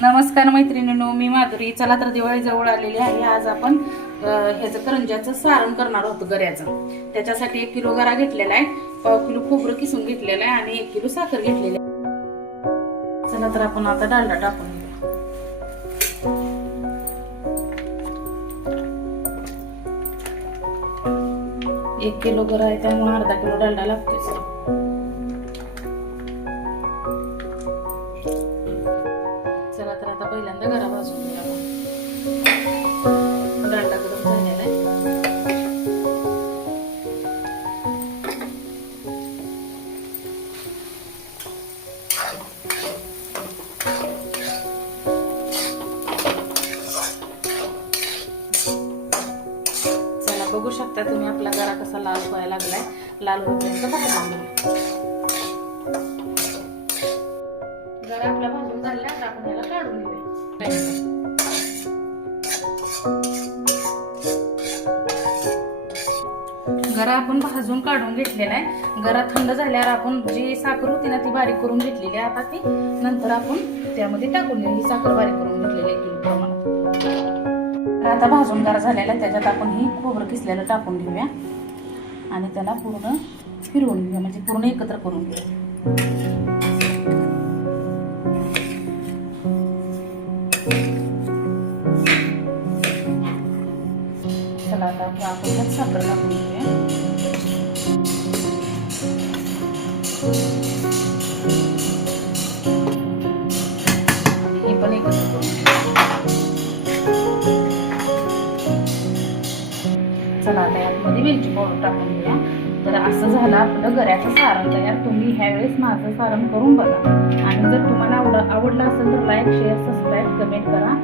नमस्कार मैत्रिणींनो मी माधुरी. चला तर दिवाळी जवळ आलेली आहे. आज आपण ह्याचं करंजाचं सारण करणार आहोत गऱ्याचं. त्याच्यासाठी एक किलो गरा घेतलेला आहे. पाव किलो खोबरं किसून घेतलेलं आहे आणि एक किलो साखर घेतलेली आहे. चला तर आपण आता डालडा टाकून घेऊ एक किलो गरा आहे त्यामुळे अर्धा किलो डालडा लागतोय. पहिल्यांदा गरा भाजून घ्या गरम झालेला आहे. चला बघू शकता तुम्ही आपला गरा कसा लाल व्हायला लागलाय. लाल होईपर्यंत भाजून घेऊ जरा आपला भाजून आता आपण याला काढून घेऊया. गरा आपण भाजून काढून घेतलेला आहे. गरा थंड झाल्यावर आपण जी साखर होती ना ती बारीक करून घेतलेली आहे. आता ती नंतर आपण त्यामध्ये टाकून घेऊ ही साखर बारीक करून घेतलेली आहे किलो प्रमाणात. आता भाजून गरा झालेला आहे. त्याच्यात आपण ही खोबरं किसलेलं टाकून घेऊया. आणि त्याला पूर्ण फिरवून घेऊया. म्हणजे पूर्ण एकत्र करून घेऊया. चला आता आपण त्यात साखर टाकून घेऊया. हे पण एकत्र चला आता यामध्ये वेलची पावडर टाकून घेऊया. तर असं झालं आपलं गऱ्याचं सारण तयार. तुम्ही ह्यावेळेस माझं सारण करून बघा. आणि जर तुम्हाला आवड आवडलं असेल तर लाईक शेअर सबस्क्राईब कमेंट करा.